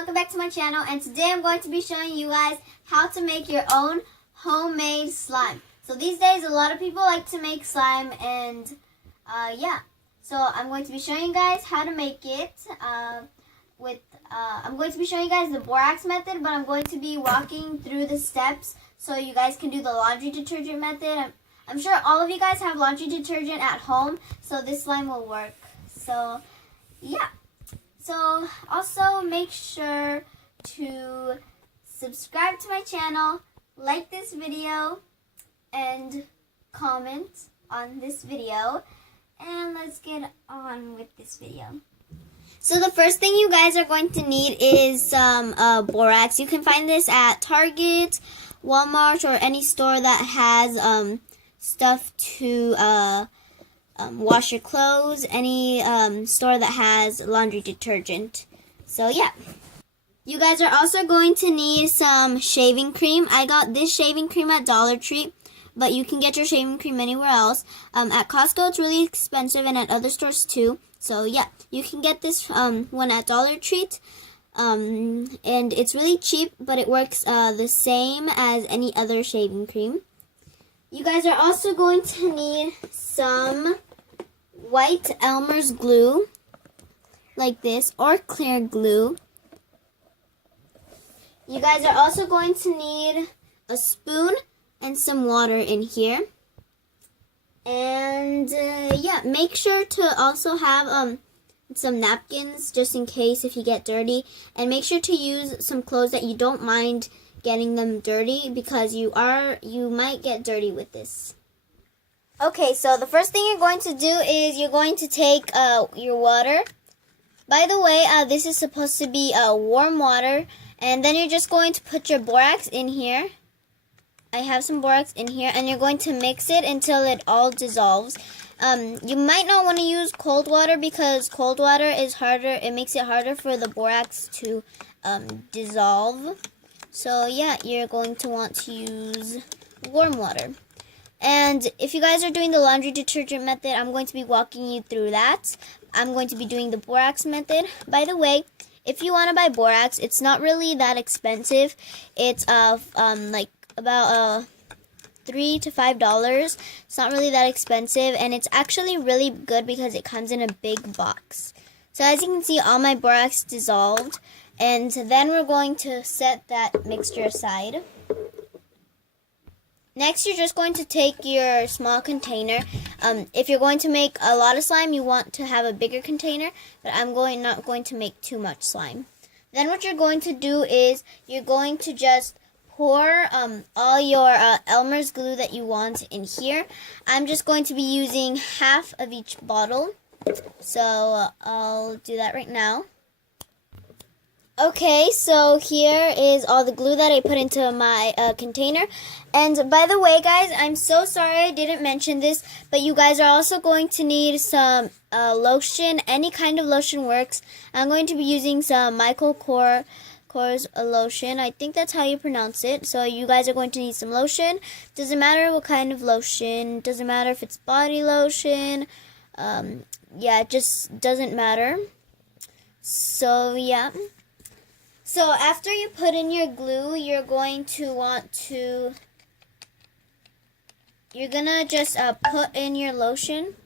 welcome back to my channel, and today I'm going to be showing you guys how to make your own homemade slime. So these days a lot of people like to make slime, and so I'm going to be showing you guys how to make it I'm going to be showing you guys the borax method, but I'm going to be walking through the steps so you guys can do the laundry detergent method. I'm sure all of you guys have laundry detergent at home, so this slime will work. So yeah. So also make sure to subscribe to my channel, like this video, and comment on this video. And let's get on with this video. So the first thing you guys are going to need is some borax. You can find this at Target, Walmart, or any store that has stuff to wash your clothes, any store that has laundry detergent. So yeah. You guys are also going to need some shaving cream. I got this shaving cream at Dollar Tree, but you can get your shaving cream anywhere else. At Costco it's really expensive, and at other stores too. So yeah, you can get this one at Dollar Tree. And it's really cheap, but it works the same as any other shaving cream. You guys are also going to need some white Elmer's glue, like this, or clear glue. You guys are also going to need a spoon and some water in here. And yeah, make sure to also have some napkins just in case if you get dirty, and make sure to use some clothes that you don't mind getting them dirty, because you might get dirty with this. Okay, so the first thing you're going to do is you're going to take your water. By the way, this is supposed to be warm water, and then you're just going to put your borax in here. I have some borax in here, and you're going to mix it until it all dissolves. You might not want to use cold water, because cold water is harder. It makes it harder for the borax to dissolve. So yeah, you're going to want to use warm water. And if you guys are doing the laundry detergent method, I'm going to be walking you through that. I'm going to be doing the borax method. By the way, if you want to buy borax, it's not really that expensive. It's like about $3 to $5. It's not really that expensive, and it's actually really good because it comes in a big box. So as you can see, all my borax dissolved, and then we're going to set that mixture aside. Next, you're just going to take your small container. If you're going to make a lot of slime, you want to have a bigger container, but I'm not going to make too much slime. Then what you're going to do is you're going to just pour all your Elmer's glue that you want in here. I'm just going to be using half of each bottle, so I'll do that right now. Okay, so here is all the glue that I put into my container. And by the way, guys, I'm so sorry I didn't mention this, but you guys are also going to need some lotion. Any kind of lotion works. I'm going to be using some Michael Kors lotion. I think that's how you pronounce it. So you guys are going to need some lotion. Doesn't matter what kind of lotion. Doesn't matter if it's body lotion. Yeah, it just doesn't matter. So yeah. So after you put in your glue, you're going to just put in your lotion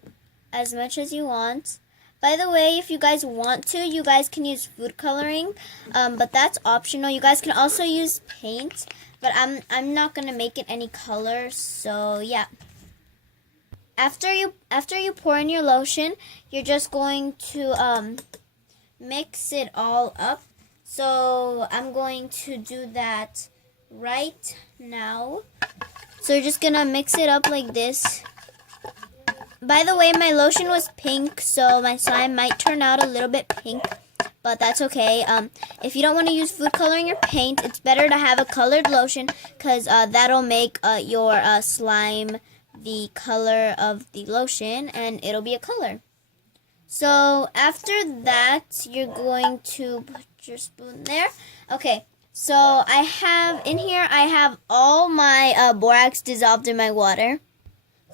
as much as you want. By the way, if you guys want to, you guys can use food coloring, but that's optional. You guys can also use paint, but I'm not gonna make it any color. So yeah. After you pour in your lotion, you're just going to mix it all up. So I'm going to do that right now. So you're just gonna mix it up like this. By the way, my lotion was pink, so my slime might turn out a little bit pink, but that's okay. If you don't want to use food coloring or paint, it's better to have a colored lotion, because that'll make your slime the color of the lotion, and it'll be a color. So after that, you're going to put your spoon there. Okay, so I have all my borax dissolved in my water.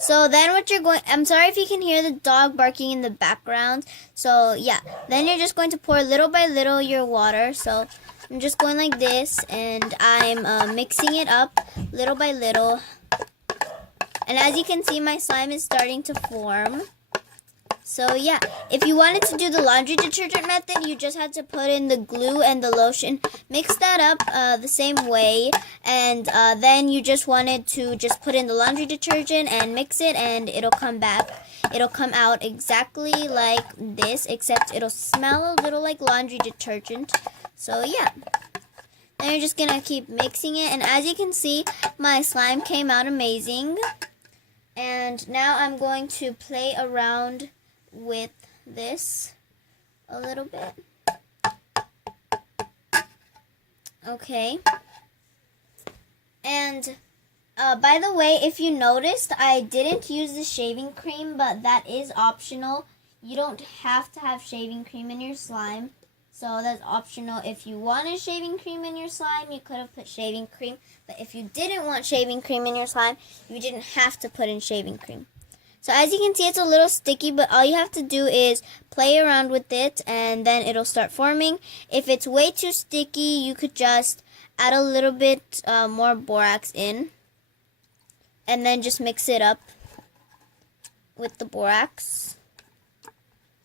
So then what you're going, I'm sorry if you can hear the dog barking in the background. So yeah, then you're just going to pour little by little your water. So I'm just going like this, and I'm mixing it up little by little. And as you can see, my slime is starting to form. So yeah, if you wanted to do the laundry detergent method, you just had to put in the glue and the lotion, mix that up the same way, and then you just wanted to just put in the laundry detergent and mix it, and it'll come out exactly like this, except it'll smell a little like laundry detergent. So yeah, then you're just gonna keep mixing it, and as you can see, my slime came out amazing. And now I'm going to play around with this a little bit. Okay. And by the way, if you noticed, I didn't use the shaving cream, but that is optional. You don't have to have shaving cream in your slime. So that's optional. If you wanted shaving cream in your slime, you could have put shaving cream. But if you didn't want shaving cream in your slime, you didn't have to put in shaving cream. So as you can see, it's a little sticky, but all you have to do is play around with it, and then it'll start forming. If it's way too sticky, you could just add a little bit more borax in, and then just mix it up with the borax.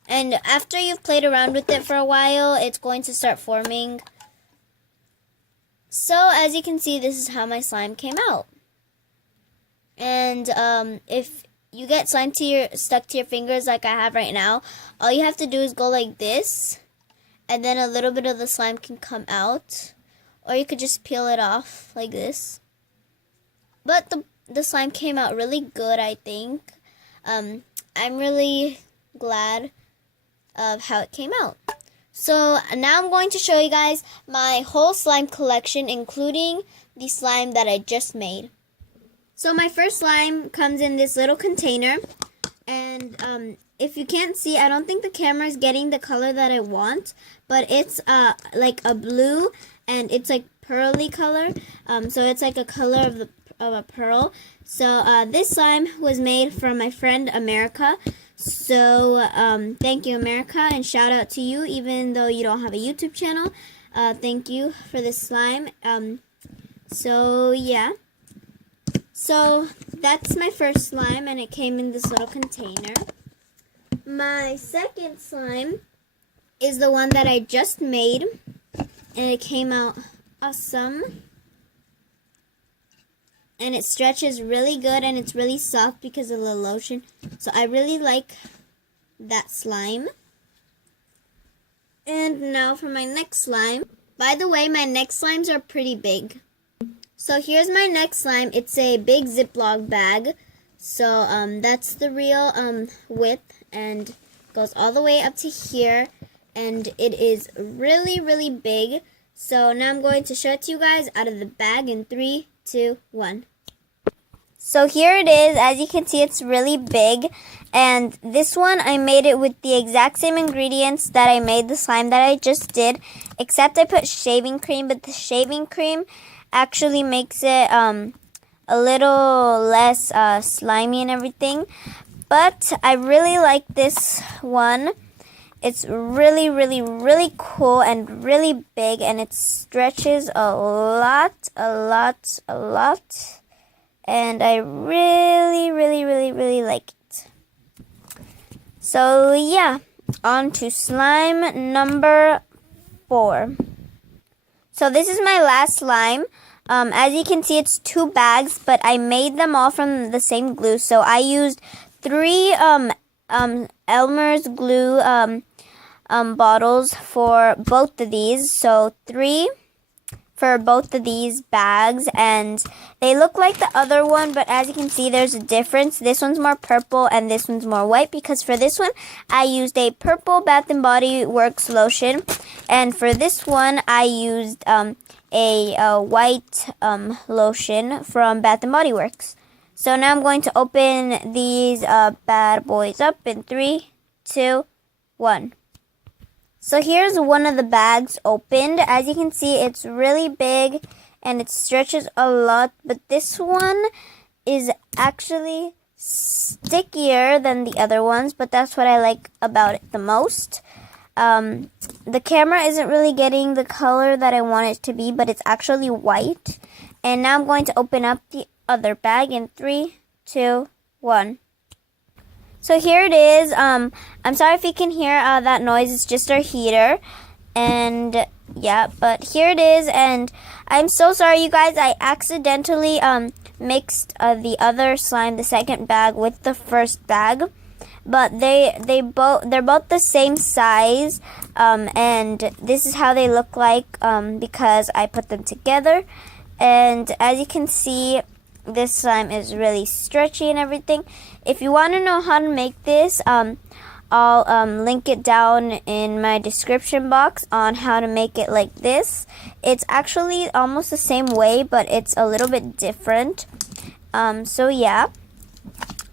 And after you've played around with it for a while, it's going to start forming. So as you can see, this is how my slime came out. And if you get slime stuck to your fingers like I have right now, all you have to do is go like this, and then a little bit of the slime can come out. Or you could just peel it off like this. But the slime came out really good, I think. I'm really glad of how it came out. So now I'm going to show you guys my whole slime collection, including the slime that I just made. So my first slime comes in this little container, and if you can't see, I don't think the camera is getting the color that I want, but it's like a blue, and it's like pearly color, so it's like a color of a pearl. So this slime was made from my friend America. So thank you, America, and shout out to you, even though you don't have a YouTube channel. Thank you for this slime. So yeah. So that's my first slime, and it came in this little container. My second slime is the one that I just made, and it came out awesome. And it stretches really good, and it's really soft because of the lotion. So I really like that slime. And now for my next slime. By the way, my next slimes are pretty big. So here's my next slime. It's a big Ziploc bag. So that's the real width, and goes all the way up to here. And it is really, really big. So now I'm going to show it to you guys out of the bag in 3, 2, 1. So here it is. As you can see, it's really big. And this one, I made it with the exact same ingredients that I made the slime that I just did, except I put shaving cream, but the shaving cream actually makes it a little less slimy and everything. But I really like this one. It's really, really, really cool and really big, and it stretches a lot. And I really, really, really, really like it. So yeah, on to slime number 4. So this is my last slime. As you can see, it's 2 bags, but I made them all from the same glue. So I used 3 Elmer's glue bottles for both of these. So 3 for both of these bags, and they look like the other one, but as you can see, there's a difference. This one's more purple and this one's more white, because for this one I used a purple Bath & Body Works lotion, and for this one I used a white lotion from Bath & Body Works. So now I'm going to open these bad boys up in 3, 2, 1. So here's one of the bags opened. As you can see, it's really big and it stretches a lot, but this one is actually stickier than the other ones, but that's what I like about it the most. the camera isn't really getting the color that I want it to be, but it's actually white. And now I'm going to open up the other bag in 3, 2, 1. So here it is. I'm sorry if you can hear that noise. It's just our heater. And yeah, but here it is. And I'm so sorry, you guys. I accidentally mixed the other slime, the second bag, with the first bag. But they're both the same size, and this is how they look like because I put them together. And as you can see, this slime is really stretchy and everything. If you want to know how to make this, I'll link it down in my description box on how to make it like this. It's actually almost the same way, but it's a little bit different. So yeah.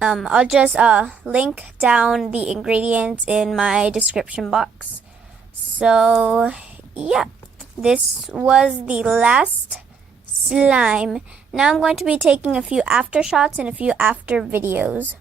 I'll just link down the ingredients in my description box. So yeah, this was the last slime. Now I'm going to be taking a few after shots and a few after videos.